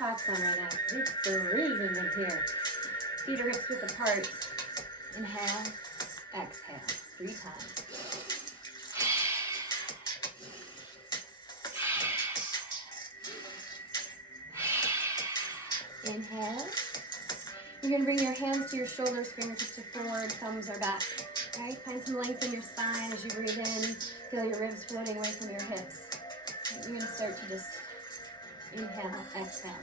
socks on right now. It's freezing in here. Feet are hips width apart. Inhale, exhale, 3 times. Inhale. You're going to bring your hands to your shoulders, fingertips are forward, thumbs are back. All right, find some length in your spine as you breathe in. Feel your ribs floating away from your hips. You're going to start to just inhale, exhale.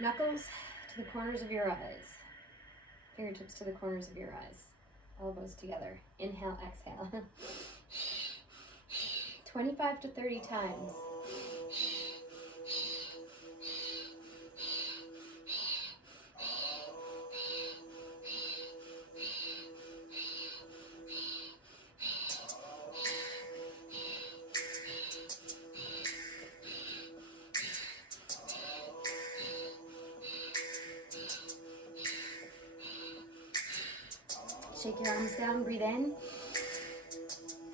Knuckles to the corners of your eyes. Fingertips to the corners of your eyes. Elbows together. Inhale, exhale. 25 to 30 times. Shake your arms down, breathe in.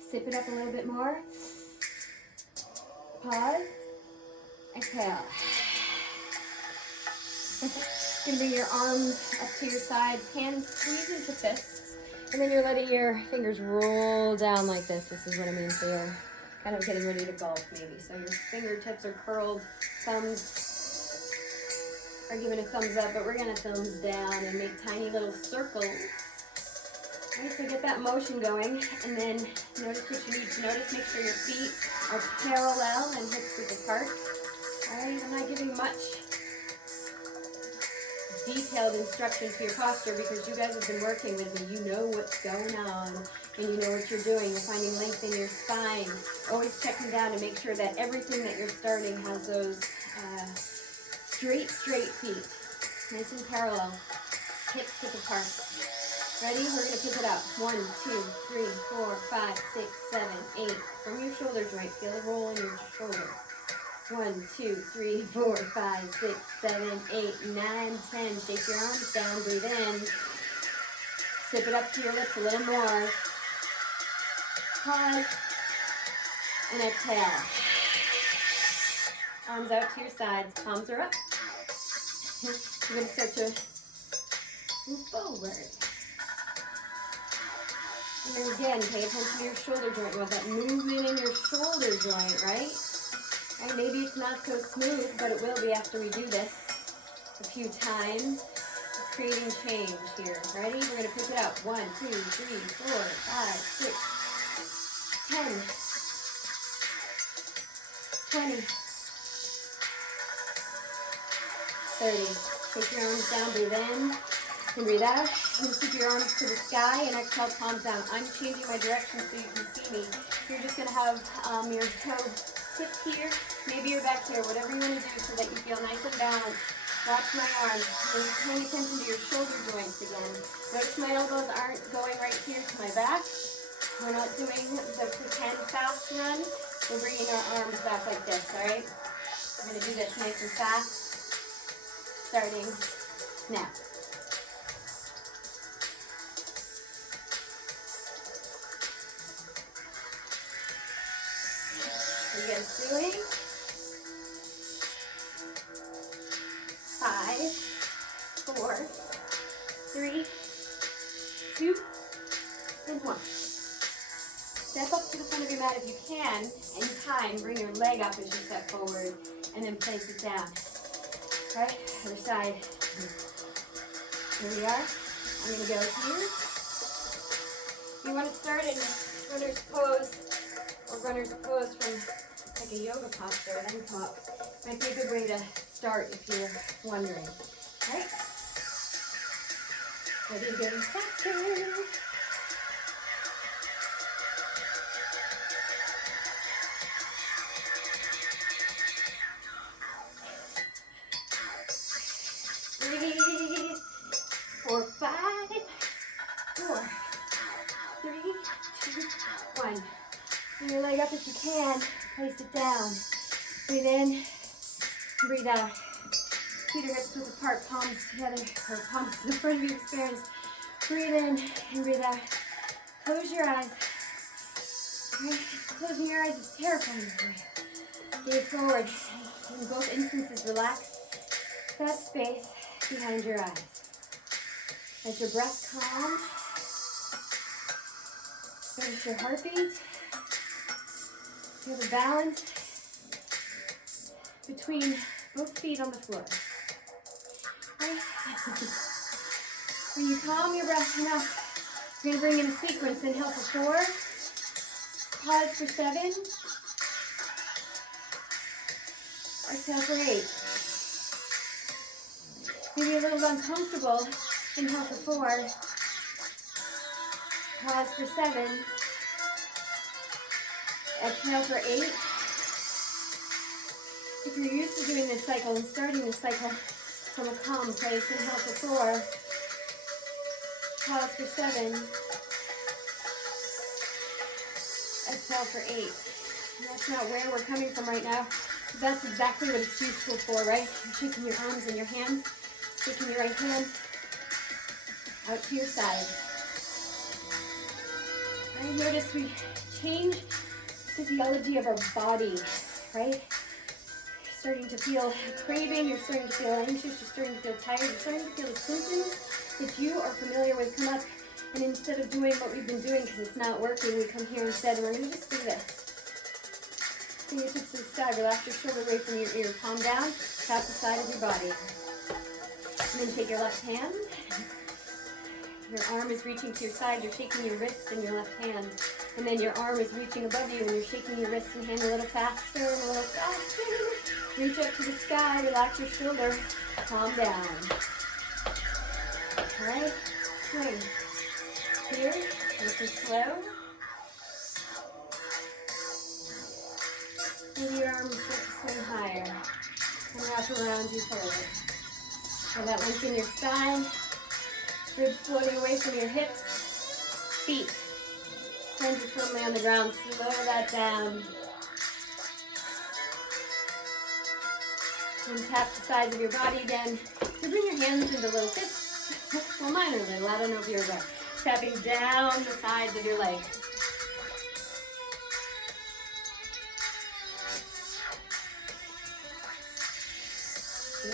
Sip it up a little bit more. Pause. Exhale. You're going to bring your arms up to your sides, hands squeeze into fists, and then you're letting your fingers roll down like this. This is what I mean. So you're kind of getting ready to golf maybe. So your fingertips are curled, thumbs are giving a thumbs up, but we're going to thumbs down and make tiny little circles. Alright, so get that motion going, and then notice what you need to notice. Make sure your feet are parallel and hips width apart. Alright, I'm not giving much detailed instruction to your posture because you guys have been working with me. You know what's going on, and you know what you're doing. You're finding length in your spine. Always checking down to make sure that everything that you're starting has those straight feet. Nice and parallel. Hips width apart. Ready? We're going to pick it up. 1, 2, 3, 4, 5, 6, 7, 8. From your shoulder joint, feel it roll in your shoulder. 1, 2, 3, 4, 5, 6, 7, 8, 9, 10. Shake your arms down, breathe in. Sip it up to your lips a little more. Pause. And exhale. Arms out to your sides, palms are up. You're going to start to move forward. And then again, pay attention to your shoulder joint. You want that movement in your shoulder joint, right? And maybe it's not so smooth, but it will be after we do this a few times. Creating change here. Ready? We're going to pick it up. 1, 2, 3, 4, 5, 6, 10, 20, 30. Take your arms down, breathe in. And breathe out, and keep your arms to the sky, and exhale, palms down. I'm changing my direction so you can see me. You're just going to have your toe tip here, maybe your back here, whatever you want to do so that you feel nice and balanced. Watch my arms. And paying attention to your shoulder joints again. Notice my elbows aren't going right here to my back. We're not doing the pretend fast run. We're bringing our arms back like this, all right? We're going to do this nice and fast, starting now. What are you guys doing? 5, 4, 3, 2, and 1. Step up to the front of your mat if you can. Anytime, bring your leg up as you step forward, and then place it down. Right, other side. Here we are. I'm going to go here. You want to start in runner's pose, or runner's pose from like a yoga posture, and then come up. Might be a good way to start if you're wondering. Right? Ready to go faster. If you can, place it down. Breathe in, breathe out. Feet are hips width apart, palms together, or palms to the front of your experience. Breathe in and breathe out. Close your eyes. Okay. Closing your eyes is terrifying for you. Gaze forward. In both instances, relax that space behind your eyes. Let your breath calm. Notice your heartbeat. Feel the balance between both feet on the floor. Okay. When you calm your breath enough, you're going to bring in a sequence. Inhale for 4. Pause for 7. Exhale for 8. Maybe a little uncomfortable. Inhale for 4. Pause for 7. Exhale for 8. If you're used to doing this cycle and starting this cycle from a calm place, inhale for 4. Pause for 7. Exhale for 8. And that's not where we're coming from right now. That's exactly what it's useful for, right? You're shaking your arms and your hands, taking your right hand out to your side. Right? Notice we change the physiology of our body, right? You're starting to feel a craving, you're starting to feel anxious, you're starting to feel tired, you're starting to feel the symptoms that you are familiar with come up. And instead of doing what we've been doing because it's not working, we come here instead and we're going to just do this. Fingertips to the sky, relax your shoulder away from your ear. Palm down, tap the side of your body. And then take your left hand. Your arm is reaching to your side, you're shaking your wrist and your left hand. And then your arm is reaching above you and you're shaking your wrist and hand a little faster and a little faster. Reach up to the sky, relax your shoulder, calm down. Alright, swing. Here, nice and slow. Maybe your arms start to swing higher. And wrap around you forward. Feel that lengthen your spine. Ribs floating away from your hips. Feet planted firmly on the ground. Slow that down. And tap the sides of your body again. So bring your hands into little fists. Well, mine are little. I don't know if yours are. Tapping down the sides of your legs.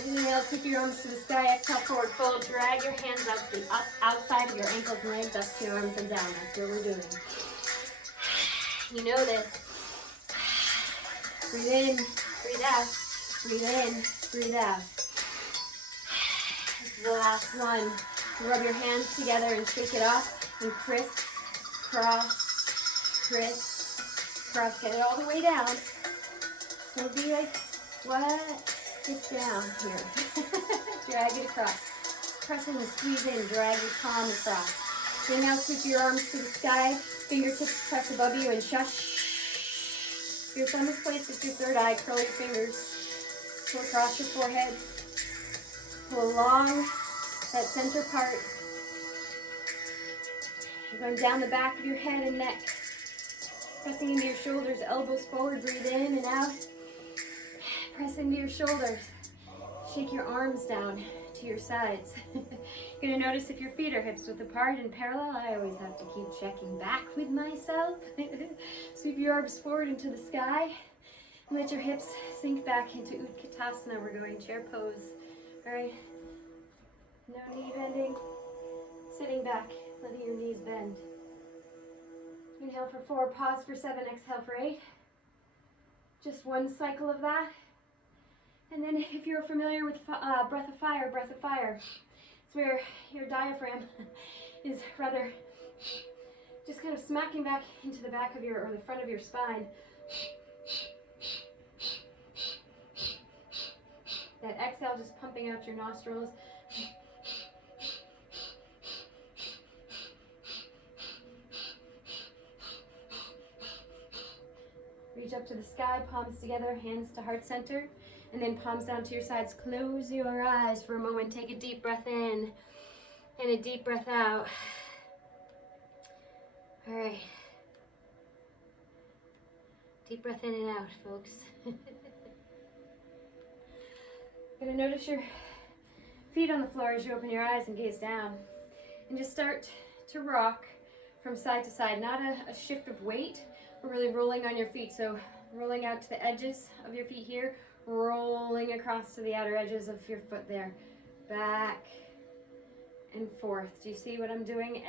Inhale, take your arms to the sky. Exhale, forward fold. Drag your hands out to the outside of your ankles and legs, up to your arms and down. That's what we're doing. You know this. Breathe in, breathe out. Breathe in, breathe out. This is the last one. Rub your hands together and shake it off. And criss, cross, criss, cross. Get it all the way down. It'll be like, what? Get down here. Drag it across. Press in and squeeze in. Drag your palm across. Then now sweep your arms to the sky. Fingertips press above you and shush. Your thumb is placed at your third eye. Curl your fingers. Pull across your forehead. Pull along that center part. You're going down the back of your head and neck. Pressing into your shoulders, elbows forward. Breathe in and out. Press into your shoulders. Shake your arms down to your sides. You're going to notice if your feet are hips width apart and parallel. I always have to keep checking back with myself. Sweep your arms forward into the sky. And let your hips sink back into Utkatasana. We're going chair pose. All right. No knee bending. Sitting back, letting your knees bend. Inhale for 4, pause for 7, exhale for 8. Just one cycle of that. And then if you're familiar with breath of fire, it's where your diaphragm is rather just kind of smacking back into the back of or the front of your spine. That exhale just pumping out your nostrils. Reach up to the sky, palms together, hands to heart center, and then palms down to your sides. Close your eyes for a moment. Take a deep breath in and a deep breath out. All right. Deep breath in and out, folks. You're going to notice your feet on the floor as you open your eyes and gaze down. And just start to rock from side to side, not a shift of weight. We're really rolling on your feet, so rolling out to the edges of your feet here, rolling across to the outer edges of your foot there. Back and forth. Do you see what I'm doing?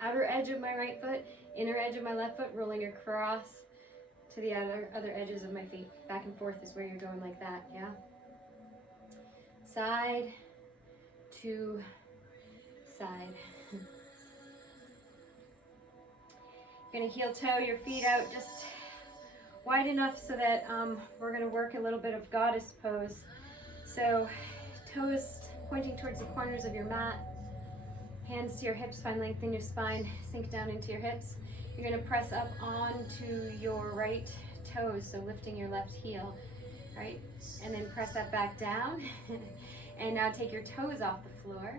Outer edge of my right foot, inner edge of my left foot, rolling across to the other edges of my feet. Back and forth is where you're going like that, yeah? Side to side. You're gonna heel toe your feet out just wide enough so that we're gonna work a little bit of goddess pose. So toes pointing towards the corners of your mat, hands to your hips, find length in your spine, sink down into your hips. You're gonna press up onto your right toes, so lifting your left heel, right? And then press that back down. And now take your toes off the floor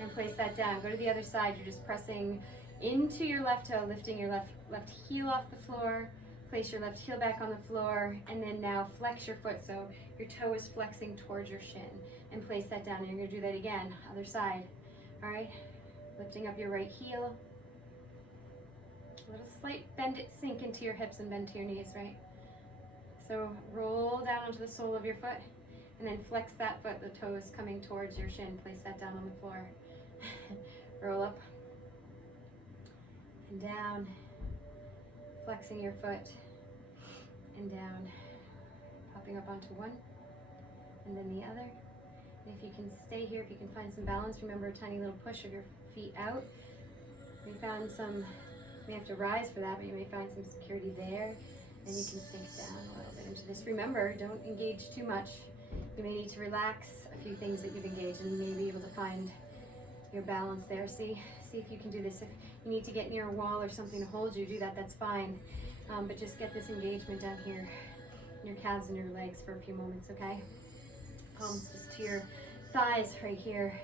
and place that down. Go to the other side, you're just pressing into your left toe, lifting your left heel off the floor, place your left heel back on the floor, and then now flex your foot so your toe is flexing towards your shin, and place that down. And you're gonna do that again, other side. All right, lifting up your right heel, a little slight bend it, sink into your hips and bend to your knees, right? So roll down onto the sole of your foot, and then flex that foot, the toe is coming towards your shin, place that down on the floor. Roll up and down, flexing your foot and down, popping up onto one and then the other. And if you can stay here, if you can find some balance, remember a tiny little push of your feet out. You may have to rise for that, but you may find some security there, and you can sink down a little bit into this. Remember, don't engage too much. You may need to relax a few things that you've engaged, and you may be able to find your balance there. See if you can do this. If you need to get near a wall or something to hold you, do that, that's fine. But just get this engagement down here in your calves and your legs for a few moments, okay? Palms just to your thighs right here.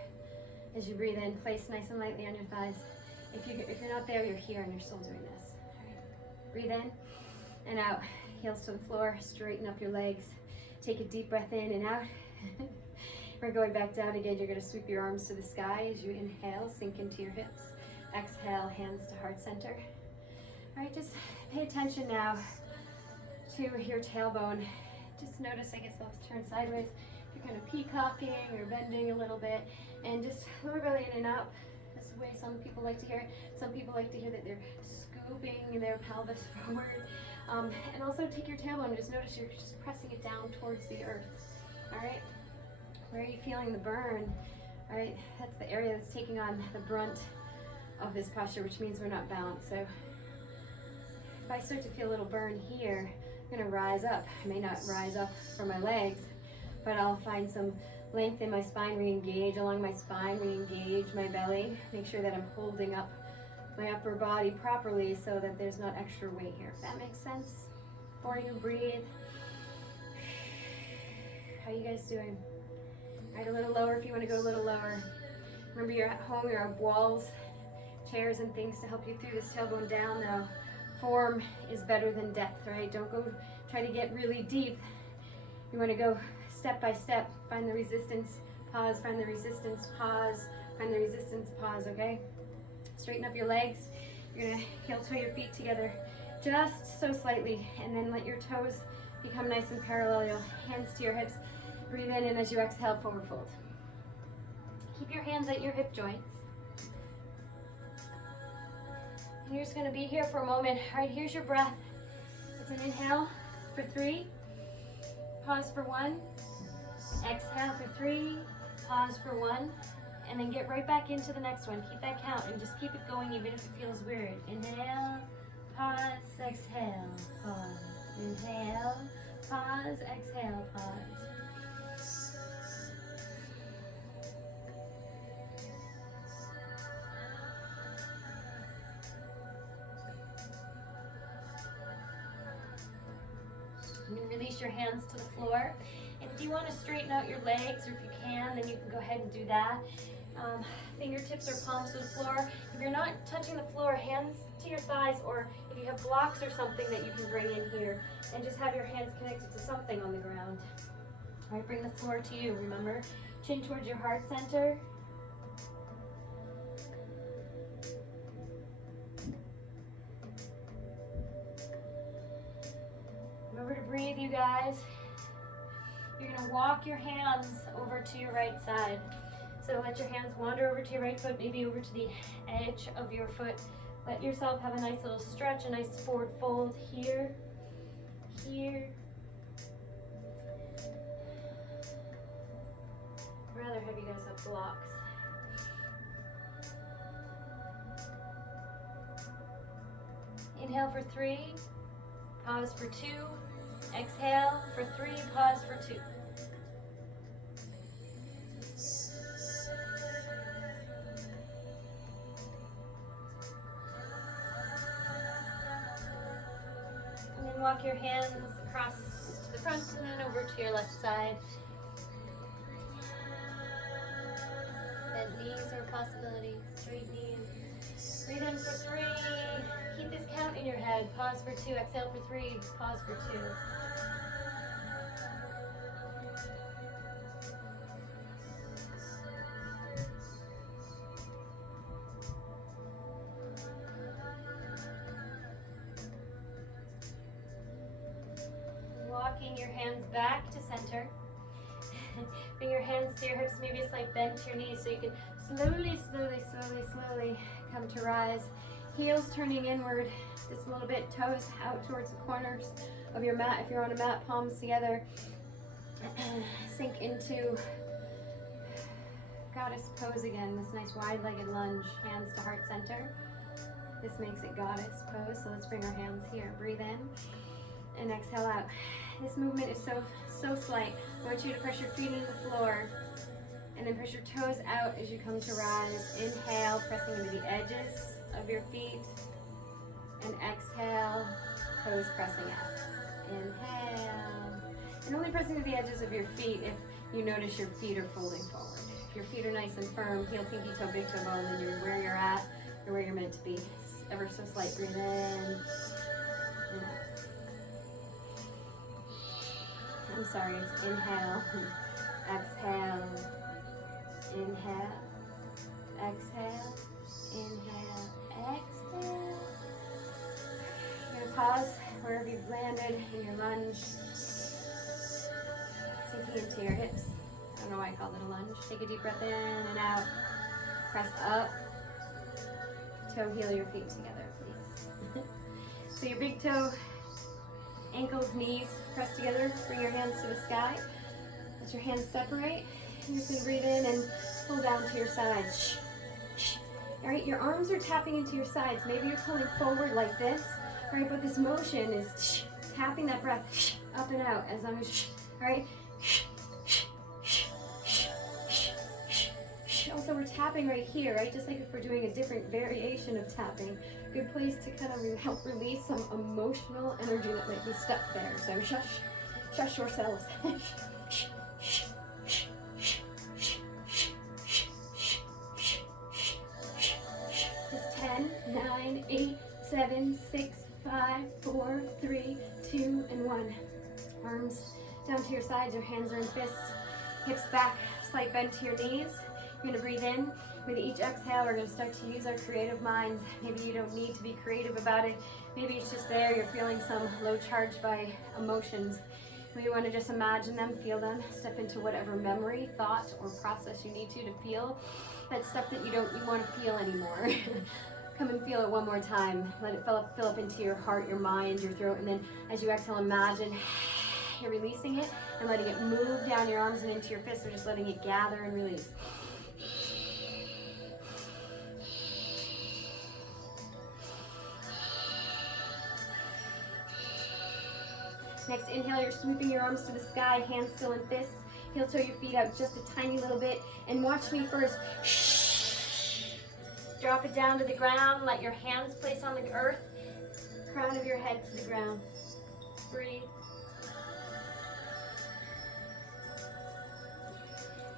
As you breathe in, place nice and lightly on your thighs. If you're not there, you're here and you're still doing this. All right. Breathe in and out. Heels to the floor, straighten up your legs. Take a deep breath in and out. We're going back down again. You're going to sweep your arms to the sky as you inhale, sink into your hips. Exhale, hands to heart center. All right, just pay attention now to your tailbone. Just notice, I guess I'll turn sideways. If you're kind of peacocking or bending a little bit, and just lower belly in and up. This is the way some people like to hear it. Some people like to hear that they're scooping their pelvis forward. And also take your tailbone and just notice you're just pressing it down towards the earth. All right? Where are you feeling the burn? All right? That's the area that's taking on the brunt of this posture, which means we're not balanced. So if I start to feel a little burn here, I'm gonna rise up. I may not rise up from my legs, but I'll find some length in my spine, re-engage along my spine, re-engage my belly. Make sure that I'm holding up my upper body properly so that there's not extra weight here. If that makes sense for you, breathe. How you guys doing? All right, a little lower if you want to go a little lower. Remember, you're at home, you have walls, chairs and things to help you through this tailbone down though. Form is better than depth, right? Don't go try to get really deep. You want to go step by step. Find the resistance, pause, find the resistance, pause, find the resistance, pause, okay? Straighten up your legs. You're gonna heel toe your feet together just so slightly, and then let your toes become nice and parallel. Your hands to your hips. Breathe in, and as you exhale, forward fold. Keep your hands at your hip joints. And you're just gonna be here for a moment. All right, here's your breath. It's an inhale for 3, pause for 1, exhale for 3, pause for 1, and then get right back into the next one. Keep that count and just keep it going even if it feels weird. Inhale, pause, exhale, pause. Inhale, pause, exhale, pause. And then release your hands to the floor. And if you want to straighten out your legs, or if you can, then you can go ahead and do that. Fingertips or palms to the floor. If you're not touching the floor, hands to your thighs, or if you have blocks or something that you can bring in here, and just have your hands connected to something on the ground. All right, bring the floor to you, remember? Chin towards your heart center. Remember to breathe, you guys. You're gonna walk your hands over to your right side. So let your hands wander over to your right foot, maybe over to the edge of your foot. Let yourself have a nice little stretch, a nice forward fold here, here. I'd rather have you guys have blocks. Inhale for 3, pause for 2, exhale for 3, pause for 2. And then walk your hands across to the front and then over to your left side. Bent knees are a possibility, straight knees. Breathe in for 3. Keep this count in your head. Pause for 2, exhale for 3, pause for 2. Walking your hands back to center. Bring your hands to your hips, maybe a slight bend to your knees so you can slowly, slowly, slowly, slowly come to rise. Heels turning inward just a little bit, toes out towards the corners of your mat. If you're on a mat, palms together. Sink into goddess pose again, this nice wide-legged lunge, hands to heart center. This makes it goddess pose, so let's bring our hands here. Breathe in and exhale out. This movement is so slight. I want you to press your feet into the floor and then press your toes out as you come to rise. Inhale, pressing into the edges of your feet, and exhale, toes pressing out. Inhale, and only pressing to the edges of your feet if you notice your feet are folding forward. If your feet are nice and firm, heel, pinky toe, big toe bone, then you're where you're at, you're where you're meant to be. Ever so slight, breathe in and out. I'm sorry, it's inhale, exhale, inhale, exhale, inhale, exhale. You're gonna pause wherever you've landed in your lunge, sinking into your hips. I don't know why I called it a lunge. Take a deep breath in and out. Press up. Toe heel your feet together, please. So your big toe, ankles, knees press together. Bring your hands to the sky. Let your hands separate. You're just gonna breathe in and pull down to your sides. All right, your arms are tapping into your sides. Maybe you're pulling forward like this. All right, but this motion is tapping that breath up and out as long as, all right? Also, we're tapping right here, right? Just like if we're doing a different variation of tapping. Good place to kind of help release some emotional energy that might be stuck there. So shush yourselves. It's 10, 9, 8, 7, 6, 5, 4, 3, 2, and 1. Arms down to your sides, your hands are in fists, hips back, slight bend to your knees. You're gonna breathe in. With each exhale, we're gonna start to use our creative minds. Maybe you don't need to be creative about it. Maybe it's just there, you're feeling some low charge by emotions. We wanna just imagine them, feel them, step into whatever memory, thought, or process you need to feel that stuff that you wanna feel anymore. Come and feel it one more time. Let it fill up into your heart, your mind, your throat, and then as you exhale, imagine you're releasing it and letting it move down your arms and into your fists, or just letting it gather and release. Next inhale, you're sweeping your arms to the sky, hands still in fists. Heel toe your feet out just a tiny little bit. And watch me first. Drop it down to the ground. Let your hands place on the earth. Crown of your head to the ground. Breathe.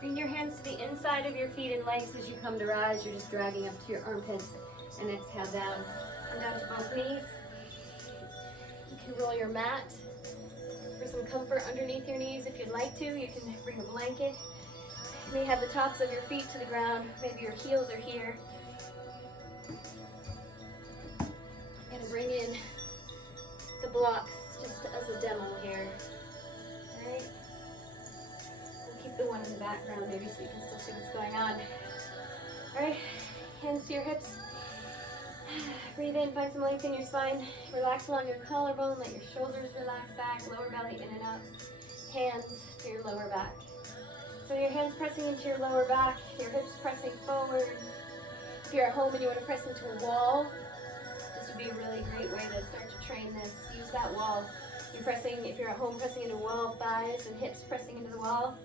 Bring your hands to the inside of your feet and legs as you come to rise. You're just dragging up to your armpits. And exhale down. Come down to both knees. You can roll your mat for some comfort underneath your knees. If you'd like to, you can bring a blanket. You may have the tops of your feet to the ground. Maybe your heels are here. I'm going to bring in the blocks just as a demo here. background maybe so you can still see what's going on. All right, hands to your hips. Breathe in, find some length in your spine. Relax along your collarbone, let your shoulders relax back, lower belly in and up. Hands to your lower back. So your hands pressing into your lower back, your hips pressing forward. If you're at home and you want to press into a wall, this would be a really great way to start to train this. Use that wall. You're pressing, if you're at home, pressing into a wall, thighs and hips pressing into the wall.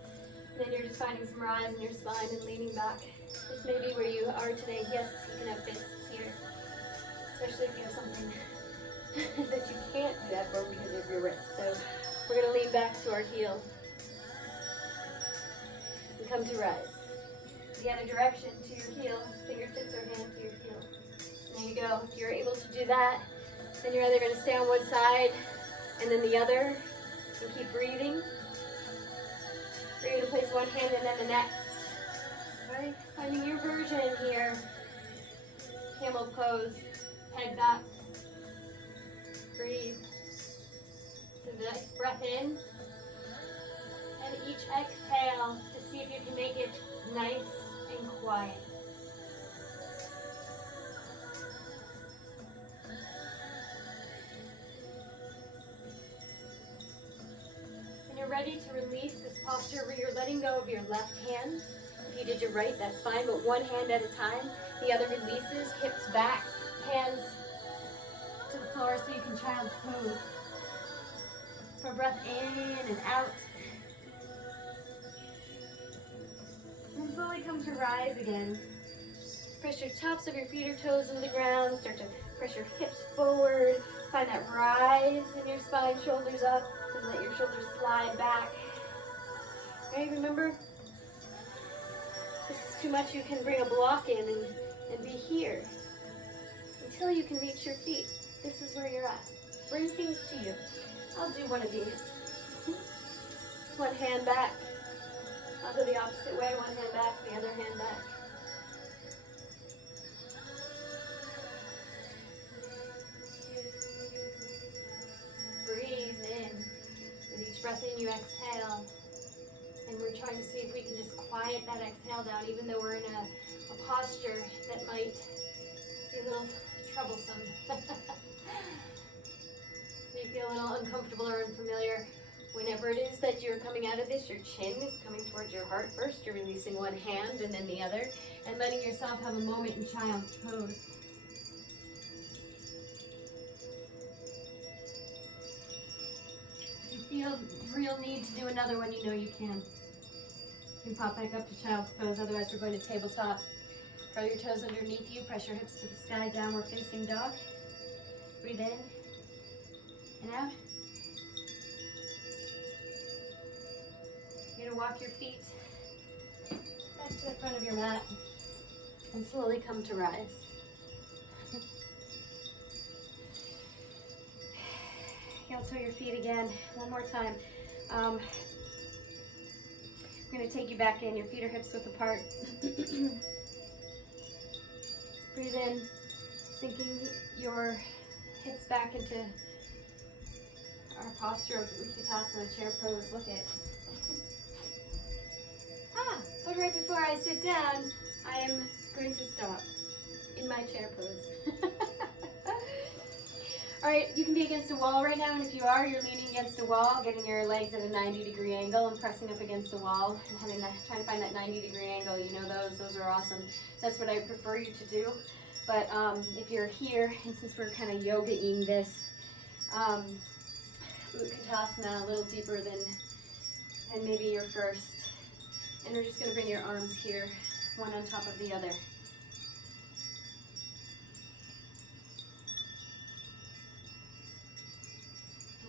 And then you're just finding some rise in your spine and leaning back. This may be where you are today. Yes, you can have fists here, especially if you have something that you can't do that for because of your wrist. So we're going to lean back to our heel and come to rise. The other direction to your heel, fingertips or hand to your heel. There you go. If you're able to do that, then you're either going to stay on one side and then the other and keep breathing. Or you're going to place one hand and then the next. All right, finding your version here. Camel pose, head back. Breathe. So the next breath in. And each exhale to see if you can make it nice and quiet. When you're ready to release this posture where you're letting go of your left hand, if you did your right, that's fine, but one hand at a time. The other releases, hips back, hands to the floor so you can child's pose. For breath in and out. And slowly come to rise again. Press your tops of your feet or toes into the ground. Start to press your hips forward. Find that rise in your spine, shoulders up, and let your shoulders slide back. Alright, remember, if this is too much, you can bring a block in and be here until you can reach your feet. This is where you're at. Bring things to you. I'll do one of these. One hand back. I'll go the opposite way. One hand back, the other hand back. Breathe in. With each breath in, you exhale. And we're trying to see if we can just quiet that exhale down, even though we're in a posture that might be a little troublesome. You feel a little uncomfortable or unfamiliar. Whenever it is that you're coming out of this, your chin is coming towards your heart first. You're releasing one hand and then the other, and letting yourself have a moment in child's pose. If you feel real need to do another one, you know you can. You can pop back up to child's pose, otherwise we're going to tabletop. Curl your toes underneath you, press your hips to the sky, downward facing dog. Breathe in and out. You're going to walk your feet back to the front of your mat and slowly come to rise. Heel toe your feet again, one more time. I'm going to take you back in. Your feet are hips width apart. Breathe in, sinking your hips back into our posture of Utkatasana, chair pose. Look at it. But right before I sit down, I am going to stop in my chair pose. All right, you can be against a wall right now, and if you are, you're leaning against a wall, getting your legs at a 90-degree angle and pressing up against the wall and trying to find that 90-degree angle. You know those are awesome. That's what I prefer you to do. But if you're here, and since we're kind of yoga-ing this, Utkatasana a little deeper than maybe your first. And we're just going to bring your arms here, one on top of the other.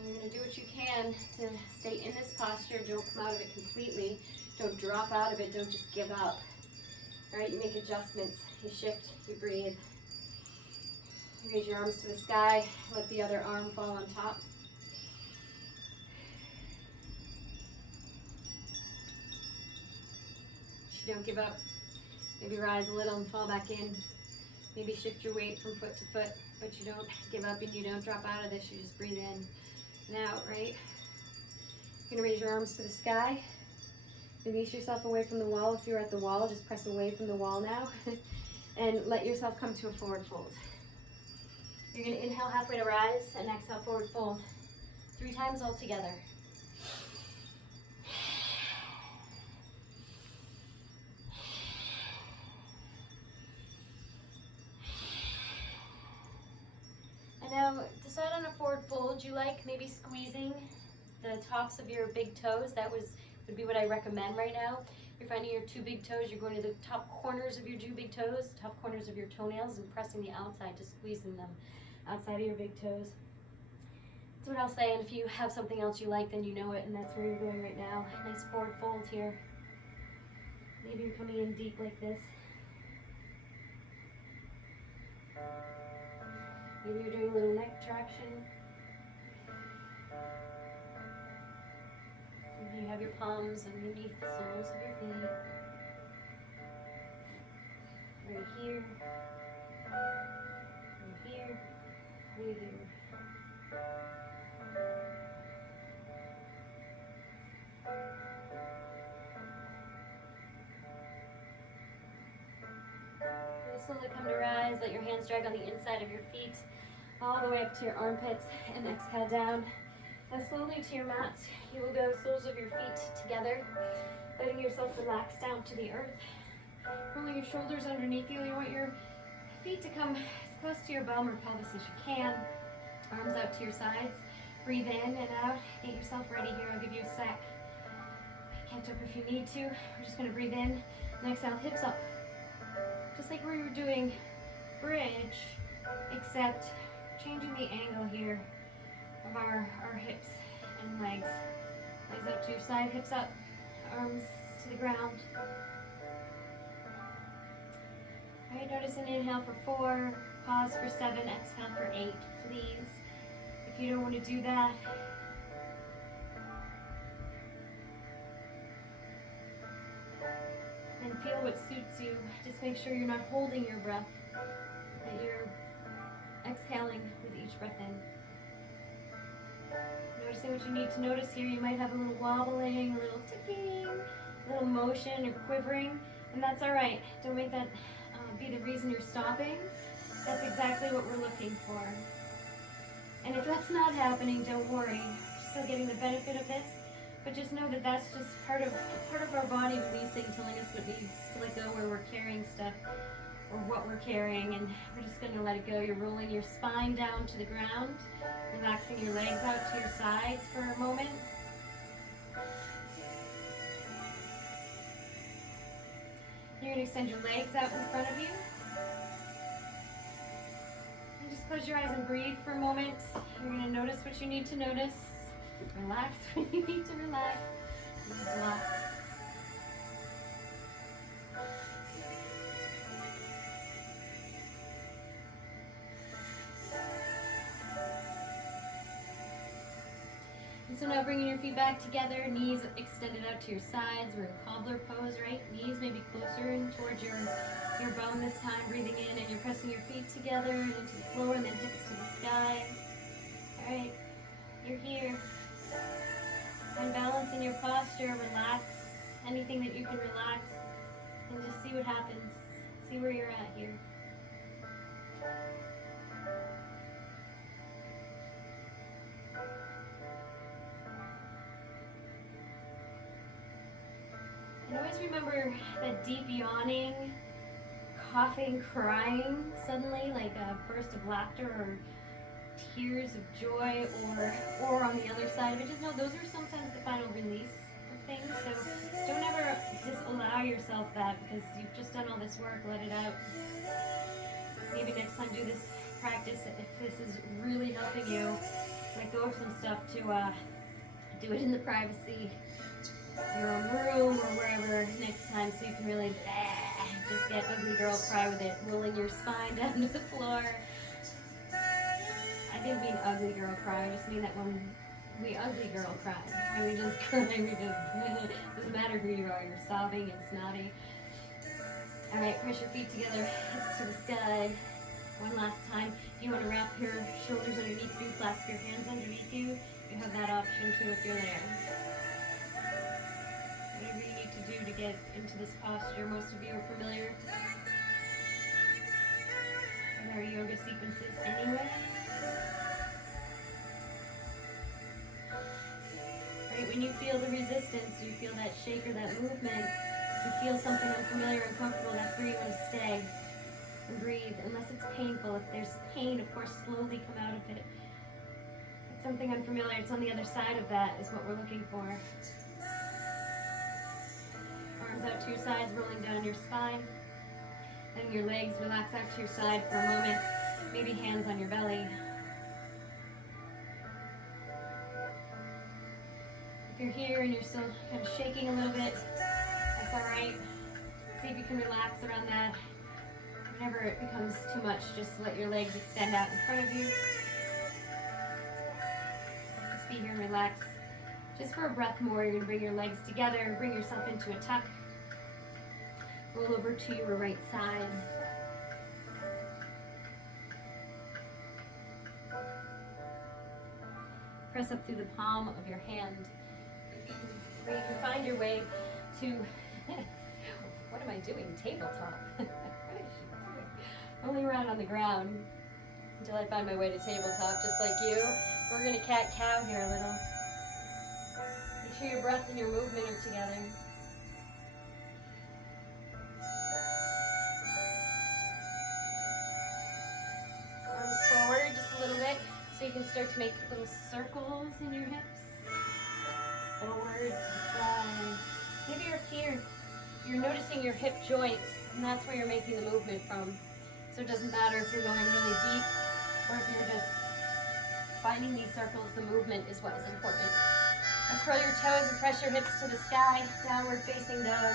And you're going to do what you can to stay in this posture. Don't come out of it completely. Don't drop out of it. Don't just give up. All right, you make adjustments. You shift, you breathe. You raise your arms to the sky. Let the other arm fall on top. Don't give up. Maybe rise a little and fall back in. Maybe shift your weight from foot to foot, but you don't give up and you don't drop out of this. You just breathe in and out, right? You're gonna raise your arms to the sky. Release yourself away from the wall. If you're at the wall, just press away from the wall now. And let yourself come to a forward fold. You're going to inhale halfway to rise and exhale forward fold. 3 times all together. And now decide on a forward fold. You like maybe squeezing the tops of your big toes. That would be what I recommend right now. You're finding your 2 big toes, you're going to the top corners of your 2 big toes, top corners of your toenails, and pressing the outside, just squeezing them outside of your big toes. That's what I'll say, and if you have something else you like, then you know it, and that's where you're going right now. Nice forward fold here. Maybe you're coming in deep like this. Maybe you're doing a little neck traction. Maybe you have your palms underneath the soles of your feet. Right here. Right here. Right here. Slowly come to rise. Let your hands drag on the inside of your feet, all the way up to your armpits, and exhale down. Now slowly to your mat, you will go soles of your feet together, letting yourself relax down to the earth. Rolling your shoulders underneath you. You want your feet to come as close to your bum or pelvis as you can. Arms out to your sides. Breathe in and out. Get yourself ready here. I'll give you a sec. Catch up if you need to. We're just going to breathe in and exhale, hips up. Just like we were doing bridge, except changing the angle here of our hips and legs. Legs out to your side, hips up, arms to the ground. All right, notice an inhale for 4, pause for 7, exhale for 8, please. If you don't want to do that, and feel what suits you. Just make sure you're not holding your breath, that you're exhaling with each breath in. Noticing what you need to notice here. You might have a little wobbling, a little ticking, a little motion or quivering, and that's all right. Don't make that be the reason you're stopping. That's exactly what we're looking for. And if that's not happening, don't worry. You're still getting the benefit of this. But just know that that's just part of our body releasing, telling us what needs to let go, where we're carrying stuff, or what we're carrying, and we're just going to let it go. You're rolling your spine down to the ground, relaxing your legs out to your sides for a moment. You're going to extend your legs out in front of you. And just close your eyes and breathe for a moment. You're going to notice what you need to notice. Relax when you need to relax. Just relax. And so now bringing your feet back together, knees extended out to your sides. We're in cobbler pose, right? Knees maybe closer in towards your bum this time. Breathing in, and you're pressing your feet together and into the floor, and then hips to the sky. All right, you're here. And balance in your posture, relax anything that you can relax, and just see what happens. See where you're at here. And always remember that deep yawning, coughing, crying suddenly, like a burst of laughter or tears of joy, or on the other side of it. Just know those are sometimes the final release of things. So don't ever disallow yourself that, because you've just done all this work. Let it out. Maybe next time do this practice if this is really helping you. Let go of some stuff to do it in the privacy of your own room or wherever next time, so you can really just get ugly girl cry with it, rolling your spine down to the floor. I didn't mean ugly girl cry, I just mean that when we ugly girl cry. And we just cry, we just, doesn't matter who you are, you're sobbing and snotty. Alright, press your feet together, hips to the sky. One last time. If you want to wrap your shoulders underneath you, clasp your hands underneath you, you have that option too if you're there. whatever you need to do to get into this posture. Most of you are familiar with our yoga sequences anyway. Right, when you feel the resistance, you feel that shake or that movement, you feel something unfamiliar and uncomfortable, that's where you want to stay and breathe, unless it's painful. If there's pain, of course, slowly come out of it. If it's something unfamiliar, it's on the other side of that is what we're looking for. Arms out to your sides, rolling down your spine. Letting your legs relax out to your side for a moment. Maybe hands on your belly. If you're here and you're still kind of shaking a little bit, that's all right. See if you can relax around that. Whenever it becomes too much, just let your legs extend out in front of you. Just be here and relax. Just for a breath more, you're going to bring your legs together, bring yourself into a tuck. Roll over to your right side. Press up through the palm of your hand. Where you can find your way to, what am I doing? Tabletop. Rolling around on the ground until I find my way to tabletop, just like you. We're going to cat-cow here a little. Make sure your breath and your movement are together. Arms forward just a little bit so you can start to make little circles in your hips. Forward, side. Maybe you're up here. You're noticing your hip joints, and that's where you're making the movement from. So it doesn't matter if you're going really deep or if you're just finding these circles, the movement is what is important. Now curl your toes and press your hips to the sky, downward facing dog.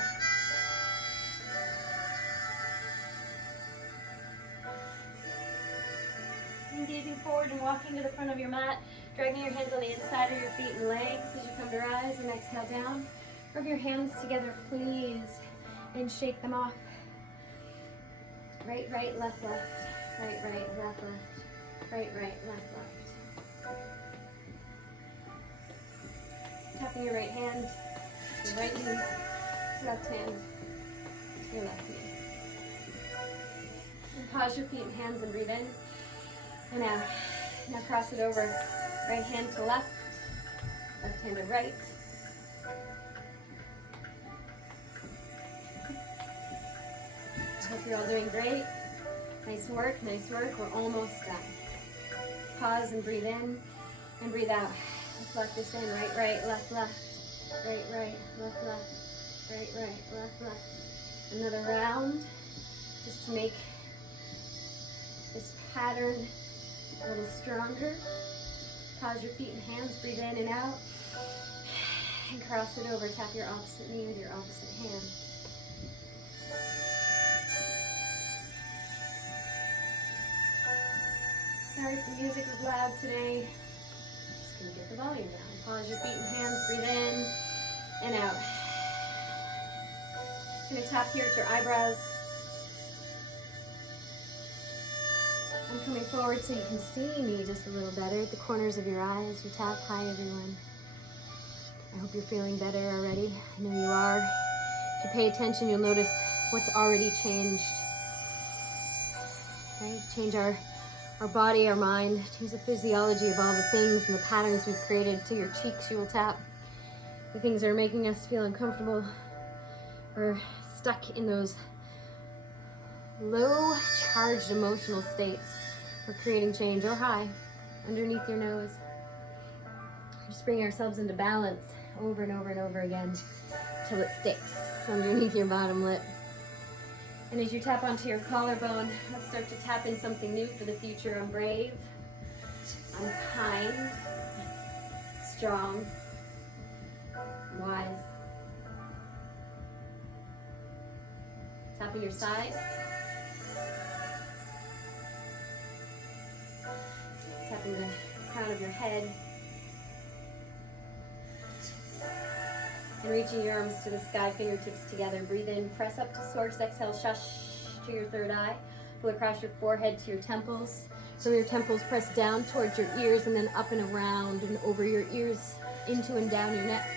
And gazing forward and walking to the front of your mat, dragging your hands on the inside of your feet and legs as you come to rise and exhale down. Rub your hands together, please, and shake them off. Right, right, left, left. Right, right, left, left. Right, right, left, left. Tapping your right hand to your right knee, left hand to your left knee. And pause your feet and hands and breathe in and out. Now cross it over. Right hand to left, left hand to right. I hope you're all doing great. Nice work, nice work. We're almost done. Pause and breathe in and breathe out. Let's lock this in. Right, right, left, left. Right, right, left, left. Right, right, left, left. Another round just to make this pattern a little stronger. Pause your feet and hands, breathe in and out, and cross it over. Tap your opposite knee with your opposite hand. Sorry if the music was loud today. Just gonna get the volume down. Pause your feet and hands, breathe in and out. Gonna tap here at your eyebrows. I'm coming forward so you can see me just a little better at the corners of your eyes. You tap. Hi, everyone. I hope you're feeling better already. I know you are. If you pay attention, you'll notice what's already changed. Right? Change our body, our mind, change the physiology of all the things and the patterns we've created. To your cheeks, you will tap. The things that are making us feel uncomfortable or stuck in those low charged emotional states. We're creating change, or high, underneath your nose. Just bring ourselves into balance over and over and over again till it sticks underneath your bottom lip. And as you tap onto your collarbone, let's start to tap in something new for the future. I'm brave, I'm kind, strong, wise. Tapping your sides. Tapping the crown of your head. And reaching your arms to the sky, fingertips together. Breathe in, press up to source, exhale, shush to your third eye. Pull across your forehead to your temples. So your temples press down towards your ears and then up and around and over your ears, into and down your neck.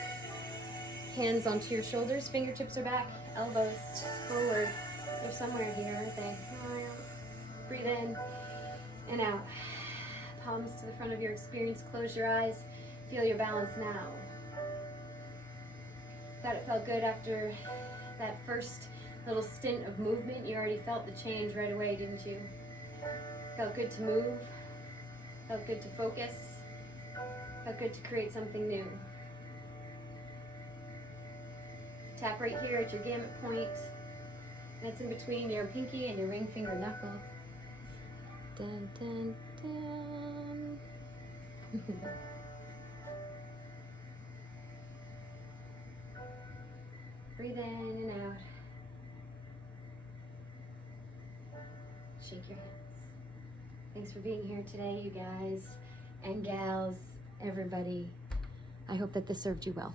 Hands onto your shoulders, fingertips are back, elbows forward. They're somewhere here, aren't they? Breathe in and out. Palms to the front of your experience, close your eyes. Feel your balance now. Thought it felt good after that first little stint of movement. You already felt the change right away, didn't you? Felt good to move. Felt good to focus. Felt good to create something new. Tap right here at your gamut point. That's in between your pinky and your ring finger knuckle. Dun, dun, dun. Breathe in and out. Shake your hands. Thanks for being here today, you guys and gals, everybody. I hope that this served you well.